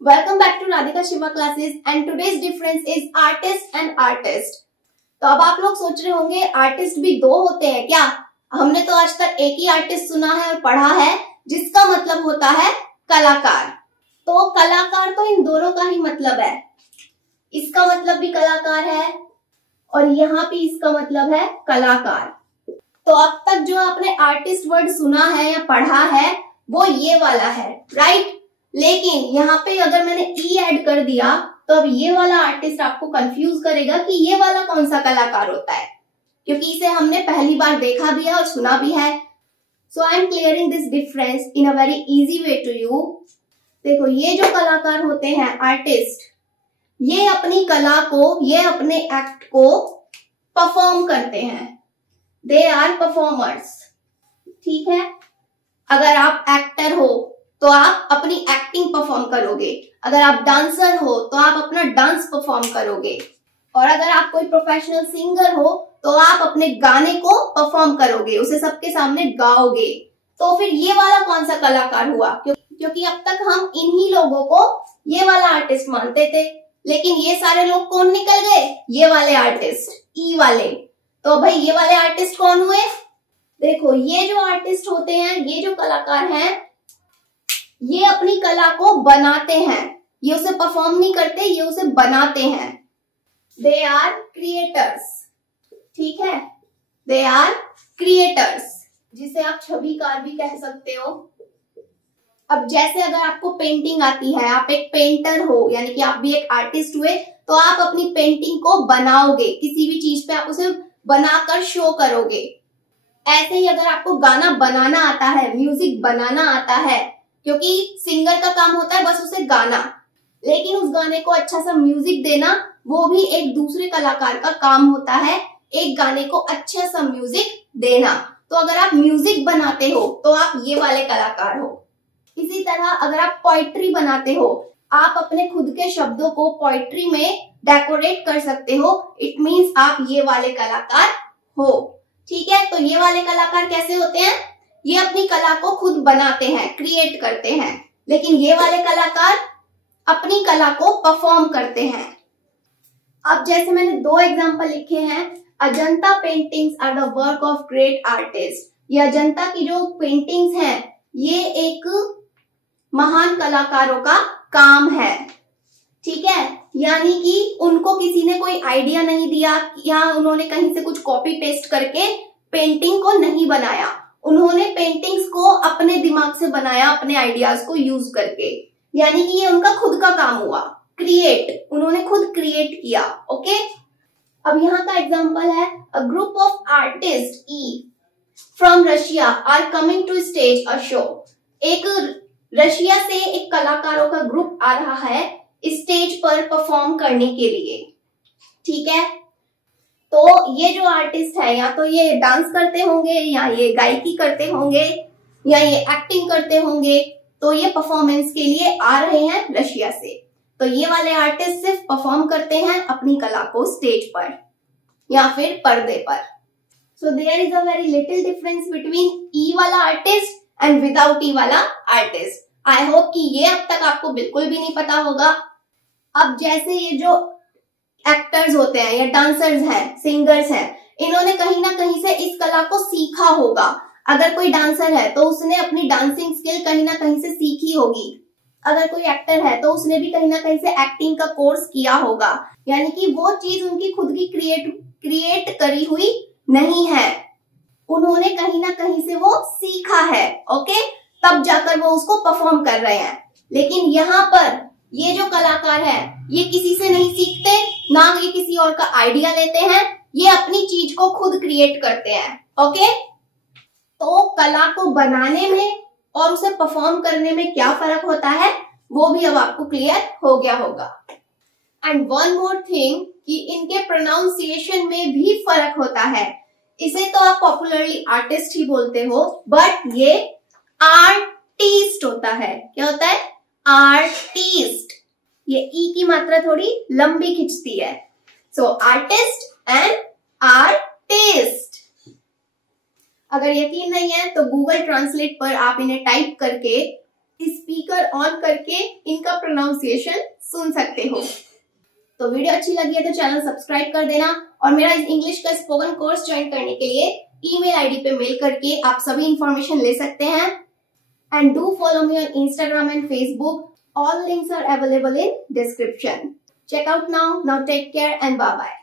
Welcome back to Radhika Shiva classes and today's difference is artist and artist. तो अब आप लोग सोच रहे होंगे आर्टिस्ट भी दो होते हैं क्या? हमने तो आज तक एक ही आर्टिस्ट सुना है और पढ़ा है जिसका मतलब होता है कलाकार। तो कलाकार तो इन दोनों का ही मतलब है, इसका मतलब भी कलाकार है और यहाँ भी इसका मतलब है कलाकार। तो अब तक जो आपने आर्टिस्ट वर्ड सुना है या पढ़ा है वो ये वाला है, राइट? लेकिन यहाँ पे अगर मैंने ई ऐड कर दिया तो अब ये वाला आर्टिस्ट आपको कंफ्यूज करेगा कि ये वाला कौन सा कलाकार होता है, क्योंकि इसे हमने पहली बार देखा भी है और सुना भी है। So I am clearing this difference in a very easy way to you. देखो, ये जो कलाकार होते हैं आर्टिस्ट, ये अपनी कला को, ये अपने एक्ट को परफॉर्म करते हैं। दे आर परफॉर्मर्स, ठीक है? अगर आप एक्टर हो तो आप अपनी एक्टिंग परफॉर्म करोगे, अगर आप डांसर हो तो आप अपना डांस परफॉर्म करोगे, और अगर आप कोई प्रोफेशनल सिंगर हो तो आप अपने गाने को परफॉर्म करोगे, उसे सबके सामने गाओगे। तो फिर ये वाला कौन सा कलाकार हुआ? क्योंकि अब तक हम इन्हीं लोगों को ये वाला आर्टिस्ट मानते थे, लेकिन ये सारे लोग कौन निकल गए? ये वाले आर्टिस्ट, ई वाले। तो भाई ये वाले आर्टिस्ट कौन हुए? देखो, ये जो आर्टिस्ट होते हैं, ये जो कलाकार हैं, ये अपनी कला को बनाते हैं, ये उसे परफॉर्म नहीं करते, ये उसे बनाते हैं। दे आर क्रिएटर्स, ठीक है? दे आर क्रिएटर्स, जिसे आप छविकार भी कह सकते हो। अब जैसे अगर आपको पेंटिंग आती है, आप एक पेंटर हो, यानी कि आप भी एक आर्टिस्ट हुए, तो आप अपनी पेंटिंग को बनाओगे, किसी भी चीज पे आप उसे बनाकर शो करोगे। ऐसे ही अगर आपको गाना बनाना आता है, म्यूजिक बनाना आता है, क्योंकि सिंगर का काम होता है बस उसे गाना, लेकिन उस गाने को अच्छा सा म्यूजिक देना वो भी एक दूसरे कलाकार का काम होता है, एक गाने को अच्छा सा म्यूजिक देना। तो अगर आप म्यूजिक बनाते हो तो आप ये वाले कलाकार हो। इसी तरह अगर आप पोइट्री बनाते हो, आप अपने खुद के शब्दों को पोइट्री में डेकोरेट कर सकते हो, इट मीन्स आप ये वाले कलाकार हो, ठीक है? तो ये वाले कलाकार कैसे होते हैं? ये अपनी कला को खुद बनाते हैं, क्रिएट करते हैं, लेकिन ये वाले कलाकार अपनी कला को परफॉर्म करते हैं। अब जैसे मैंने दो एग्जांपल लिखे हैं, Ajanta paintings are the work of great artist. ये अजंता की जो पेंटिंग्स हैं, ये एक महान कलाकारों का काम है, ठीक है? यानी कि उनको किसी ने कोई आइडिया नहीं दिया या उन्होंने कहीं से कुछ कॉपी पेस्ट करके पेंटिंग को नहीं बनाया, उन्होंने पेंटिंग्स को अपने दिमाग से बनाया, अपने आइडियाज को यूज करके। यानी कि ये उनका खुद का काम हुआ, क्रिएट, उन्होंने खुद क्रिएट किया। ओके, अब यहाँ का एग्जांपल है, अ ग्रुप ऑफ आर्टिस्ट ई from Russia are coming to stage a show. एक रशिया से एक कलाकारों का ग्रुप आ रहा है स्टेज पर परफॉर्म करने के लिए, ठीक है? तो ये जो आर्टिस्ट है, या तो ये डांस करते होंगे, या ये गायकी करते होंगे, या ये एक्टिंग करते होंगे। तो ये परफॉर्मेंस के लिए आ रहे हैं रशिया से। तो ये वाले आर्टिस्ट सिर्फ परफॉर्म करते हैं अपनी कला को स्टेज पर या फिर पर्दे पर। So there is a very little difference between ई वाला आर्टिस्ट एंड विदाउट ई वाला आर्टिस्ट। आई होप कि ये अब तक आपको बिल्कुल भी नहीं पता होगा। अब जैसे ये जो एक्टर्स होते हैं या डांसर्स हैं, सिंगर्स हैं, इन्होंने कहीं ना कहीं से इस कला को सीखा होगा। अगर कोई डांसर है तो उसने अपनी डांसिंग स्किल कहीं ना कहीं से सीखी होगी, अगर कोई एक्टर है तो उसने भी कहीं ना कहीं से एक्टिंग का कोर्स किया होगा। यानी कि वो चीज उनकी खुद की क्रिएट करी हुई नहीं है, उन्होंने कहीं ना कहीं से वो सीखा है, ओके? तब जाकर वो उसको परफॉर्म कर रहे हैं। लेकिन यहाँ पर ये जो कलाकार है, ये किसी से नहीं सीखते, ना ये किसी और का आइडिया लेते हैं, ये अपनी चीज को खुद क्रिएट करते हैं, ओके? तो कला को बनाने में और उसे परफॉर्म करने में क्या फर्क होता है वो भी अब आपको क्लियर हो गया होगा। एंड वन मोर थिंग, कि इनके प्रोनाउंसिएशन में भी फर्क होता है। इसे तो आप पॉपुलरली आर्टिस्ट ही बोलते हो, बट ये आर्टिस्ट होता है। क्या होता है? आर्टिस्ट। ये ई की मात्रा थोड़ी लंबी खिंचती है। सो आर्टिस्ट एंड आर्टिस्ट। अगर यकीन नहीं है तो गूगल ट्रांसलेट पर आप इन्हें टाइप करके स्पीकर ऑन करके इनका प्रोनाउंसिएशन सुन सकते हो। तो वीडियो अच्छी लगी है तो चैनल सब्सक्राइब कर देना, और मेरा इस इंग्लिश का स्पोकन कोर्स ज्वाइन करने के लिए ईमेल आईडी पे मेल करके आप सभी इंफॉर्मेशन ले सकते हैं। And do follow me on Instagram and Facebook. All links are available in description. Check out now. Now take care and bye bye.